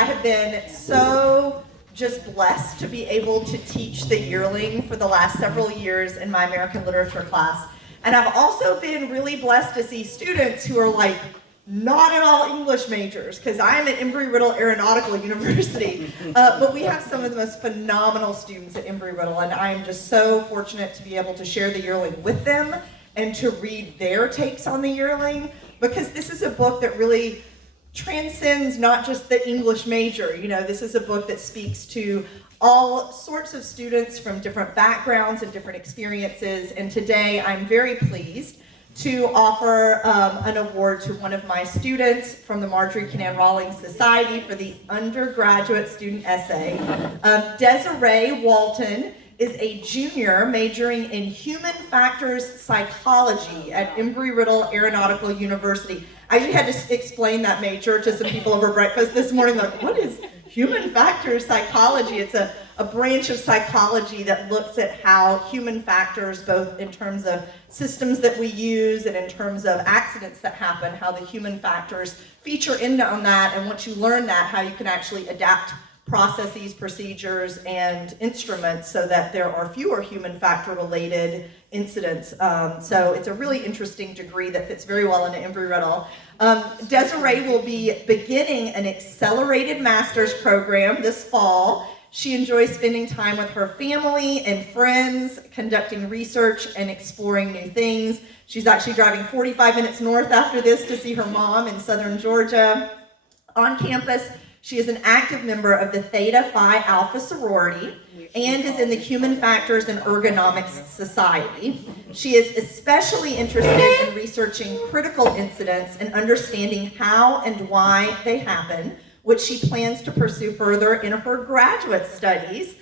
I have been so just blessed to be able to teach the yearling for the last several years in my American literature class. And I've also been really blessed to see students who are like not at all English majors, because I'm at Embry-Riddle Aeronautical University, but we have some of the most phenomenal students at Embry-Riddle, and I am just so fortunate to be able to share the yearling with them and to read their takes on the yearling, because this is a book that really transcends not just the English major. You know, this is a book that speaks to all sorts of students from different backgrounds and different experiences, and today I'm very pleased to offer an award to one of my students from the Marjorie Kinnan Rawlings Society for the undergraduate student essay. Desirae Walton is a junior majoring in human factors psychology at Embry-Riddle Aeronautical University. I actually had to explain that major to some people over breakfast this morning, like, what is human factors psychology? It's a branch of psychology that looks at how human factors, both in terms of systems that we use and in terms of accidents that happen, how the human factors feature in on that, and once you learn that, how you can actually adapt processes, procedures, and instruments so that there are fewer human factor related incidents. So it's a really interesting degree that fits very well into Embry-Riddle. Desirae will be beginning an accelerated master's program this fall. She enjoys spending time with her family and friends, conducting research and exploring new things. She's actually driving 45 minutes north after this to see her mom in southern Georgia. On campus, she is an active member of the Theta Phi Alpha sorority and is in the Human Factors and Ergonomics Society. She is especially interested in researching critical incidents and understanding how and why they happen, which she plans to pursue further in her graduate studies.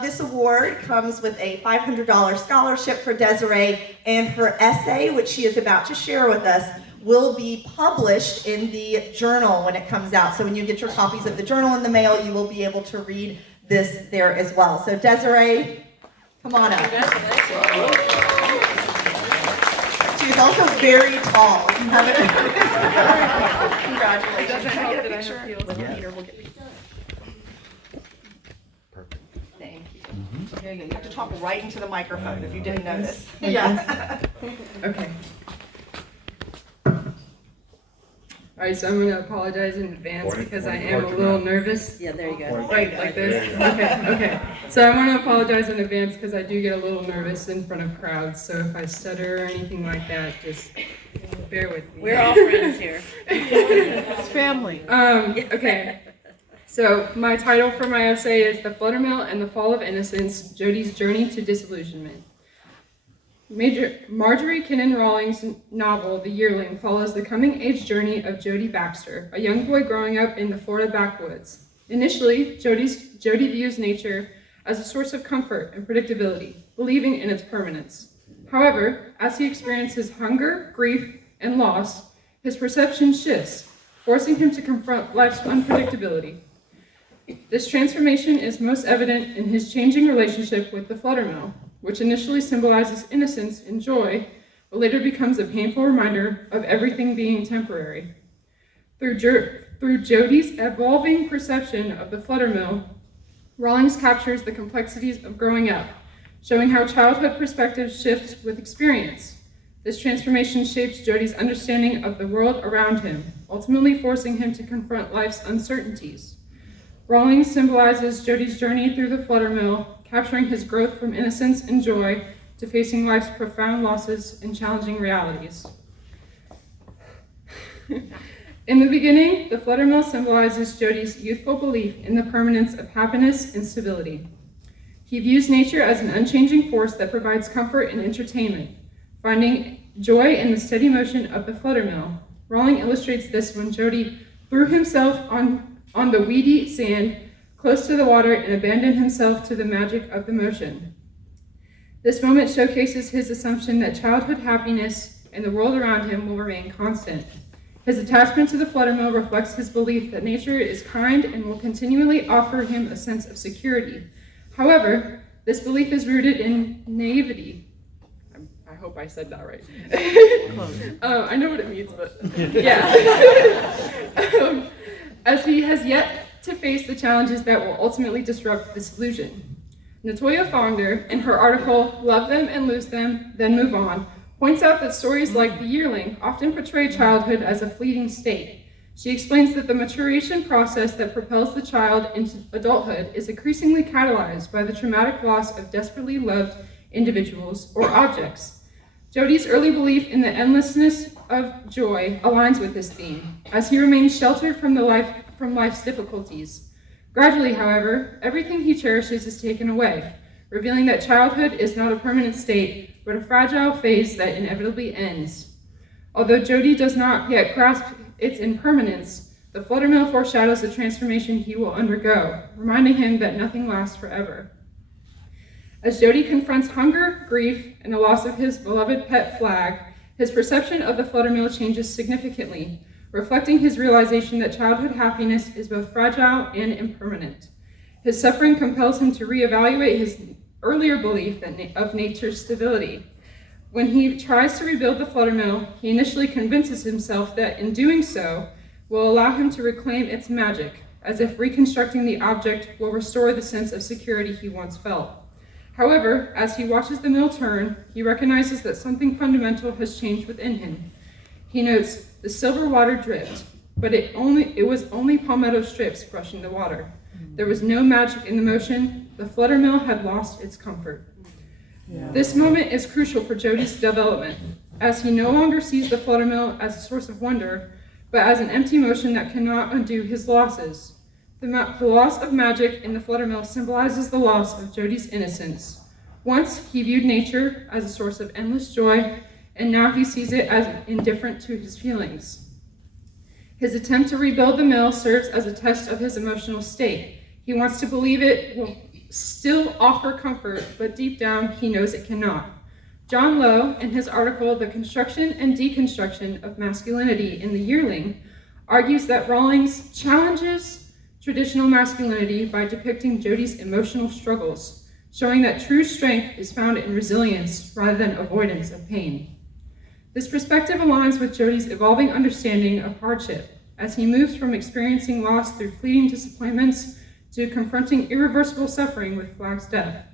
This award comes with a $500 scholarship for Desirae, and her essay, which she is about to share with us, will be published in the journal when it comes out. So when you get your copies of the journal in the mail, you will be able to read this there as well. So Desirae, come on up. She is also very tall. Congratulations. Can I get a picture with Peter? We'll get perfect. Thank you. There you go. You have to talk right into the microphone if you didn't notice. Yeah. Okay. All right, so I'm going to apologize in advance because I am a little nervous. Yeah, there you go. Right, like this? Okay. So I want to apologize in advance because I do get a little nervous in front of crowds. So if I stutter or anything like that, just bear with me. We're all friends here. It's family. Okay. So my title for my essay is The Fluttermill and the Fall of Innocence, Jodi's Journey to Disillusionment. Marjorie Kinnan Rawlings' novel, The Yearling, follows the coming-age journey of Jodi Baxter, a young boy growing up in the Florida backwoods. Initially, Jodi views nature as a source of comfort and predictability, believing in its permanence. However, as he experiences hunger, grief, and loss, his perception shifts, forcing him to confront life's unpredictability. This transformation is most evident in his changing relationship with the Fluttermill, which initially symbolizes innocence and joy, but later becomes a painful reminder of everything being temporary. Through Jodi's evolving perception of the Fluttermill, Rawlings captures the complexities of growing up, showing how childhood perspectives shift with experience. This transformation shapes Jodi's understanding of the world around him, ultimately forcing him to confront life's uncertainties. Rawlings symbolizes Jodi's journey through the Fluttermill, capturing his growth from innocence and joy to facing life's profound losses and challenging realities. In the beginning, the Fluttermill symbolizes Jodi's youthful belief in the permanence of happiness and stability. He views nature as an unchanging force that provides comfort and entertainment, finding joy in the steady motion of the Fluttermill. Rawlings illustrates this when Jodi threw himself on the weedy sand close to the water and abandoned himself to the magic of the motion. This moment showcases his assumption that childhood happiness and the world around him will remain constant. His attachment to the Fluttermill reflects his belief that nature is kind and will continually offer him a sense of security. However, this belief is rooted in naivety. I hope I said that right. I know what it means, but yeah. As he has yet to face the challenges that will ultimately disrupt this illusion. Natoya Fonder, in her article, Love Them and Lose Them, Then Move On, points out that stories like The Yearling often portray childhood as a fleeting state. She explains that the maturation process that propels the child into adulthood is increasingly catalyzed by the traumatic loss of desperately loved individuals or objects. Jodi's early belief in the endlessness of joy aligns with this theme, as he remains sheltered from life's difficulties. Gradually, however, everything he cherishes is taken away, revealing that childhood is not a permanent state, but a fragile phase that inevitably ends. Although Jodi does not yet grasp its impermanence, the Fluttermill foreshadows the transformation he will undergo, reminding him that nothing lasts forever. As Jodi confronts hunger, grief, and the loss of his beloved pet Flag, his perception of the Fluttermill changes significantly, reflecting his realization that childhood happiness is both fragile and impermanent. His suffering compels him to reevaluate his earlier belief of nature's stability. When he tries to rebuild the Fluttermill, he initially convinces himself that in doing so will allow him to reclaim its magic, as if reconstructing the object will restore the sense of security he once felt. However, as he watches the mill turn, he recognizes that something fundamental has changed within him. He notes, the silver water dripped, but it was only palmetto strips brushing the water. There was no magic in the motion. The Fluttermill had lost its comfort. Yeah. This moment is crucial for Jodi's development, as he no longer sees the Fluttermill as a source of wonder, but as an empty motion that cannot undo his losses. The loss of magic in the Fluttermill symbolizes the loss of Jodi's innocence. Once, he viewed nature as a source of endless joy, and now he sees it as indifferent to his feelings. His attempt to rebuild the mill serves as a test of his emotional state. He wants to believe it will still offer comfort, but deep down, he knows it cannot. John Lowe, in his article, The Construction and Deconstruction of Masculinity in the Yearling, argues that Rawlings challenges traditional masculinity by depicting Jodi's emotional struggles, showing that true strength is found in resilience rather than avoidance of pain. This perspective aligns with Jodi's evolving understanding of hardship, as he moves from experiencing loss through fleeting disappointments to confronting irreversible suffering with Flag's death.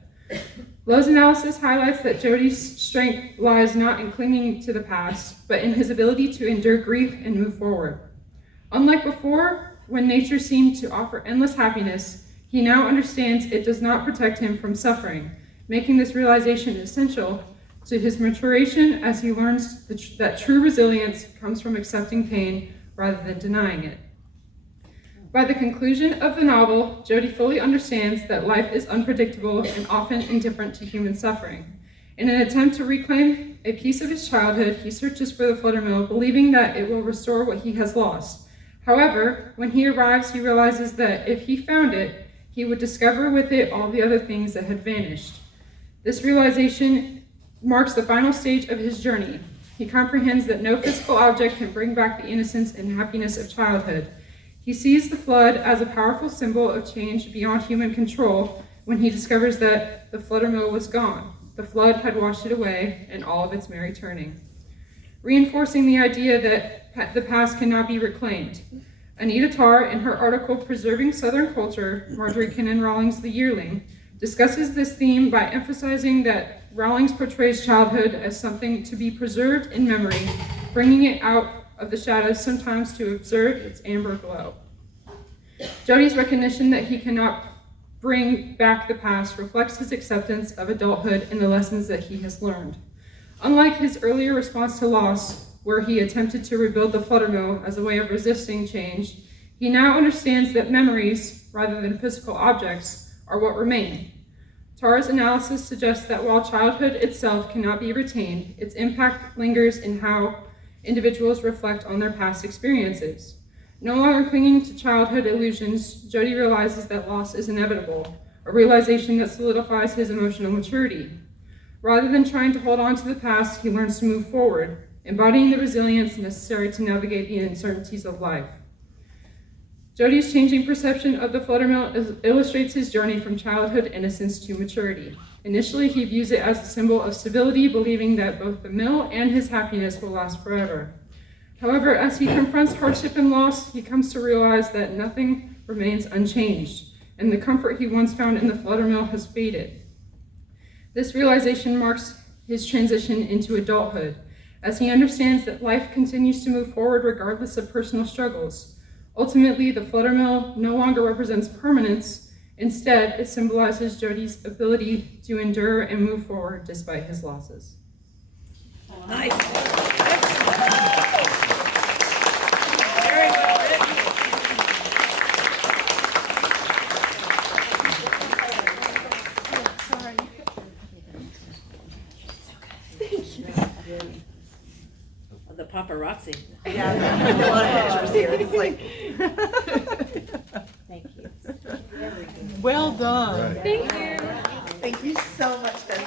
Lowe's analysis highlights that Jodi's strength lies not in clinging to the past, but in his ability to endure grief and move forward. Unlike before, when nature seemed to offer endless happiness, he now understands it does not protect him from suffering, making this realization essential to his maturation as he learns that true resilience comes from accepting pain rather than denying it. By the conclusion of the novel, Jodi fully understands that life is unpredictable and often indifferent to human suffering. In an attempt to reclaim a piece of his childhood, he searches for the Fluttermill, believing that it will restore what he has lost. However, when he arrives, he realizes that if he found it, he would discover with it all the other things that had vanished. This realization marks the final stage of his journey. He comprehends that no physical object can bring back the innocence and happiness of childhood. He sees the flood as a powerful symbol of change beyond human control when he discovers that the Fluttermill was gone. The flood had washed it away, and all of its merry turning, reinforcing the idea that the past cannot be reclaimed. Anita Tarr, in her article Preserving Southern Culture, Marjorie Kinnan Rawlings' The Yearling, discusses this theme by emphasizing that Rawlings portrays childhood as something to be preserved in memory, bringing it out of the shadows sometimes to observe its amber glow. Jodi's recognition that he cannot bring back the past reflects his acceptance of adulthood and the lessons that he has learned. Unlike his earlier response to loss, where he attempted to rebuild the Fluttermill as a way of resisting change, he now understands that memories, rather than physical objects, are what remain. Tarr's analysis suggests that while childhood itself cannot be retained, its impact lingers in how individuals reflect on their past experiences. No longer clinging to childhood illusions, Jodi realizes that loss is inevitable, a realization that solidifies his emotional maturity. Rather than trying to hold on to the past, he learns to move forward, embodying the resilience necessary to navigate the uncertainties of life. Jodi's changing perception of the Fluttermill illustrates his journey from childhood innocence to maturity. Initially, he views it as a symbol of stability, believing that both the mill and his happiness will last forever. However, as he confronts hardship and loss, he comes to realize that nothing remains unchanged, and the comfort he once found in the flutter mill has faded. This realization marks his transition into adulthood, as he understands that life continues to move forward regardless of personal struggles. Ultimately, the flutter mill no longer represents permanence. Instead, it symbolizes Jody's ability to endure and move forward despite his losses. Nice. The paparazzi. Yeah, there's a lot of pictures here. It's like, Thank you. Well done. Thank you. thank you so much, Desiree.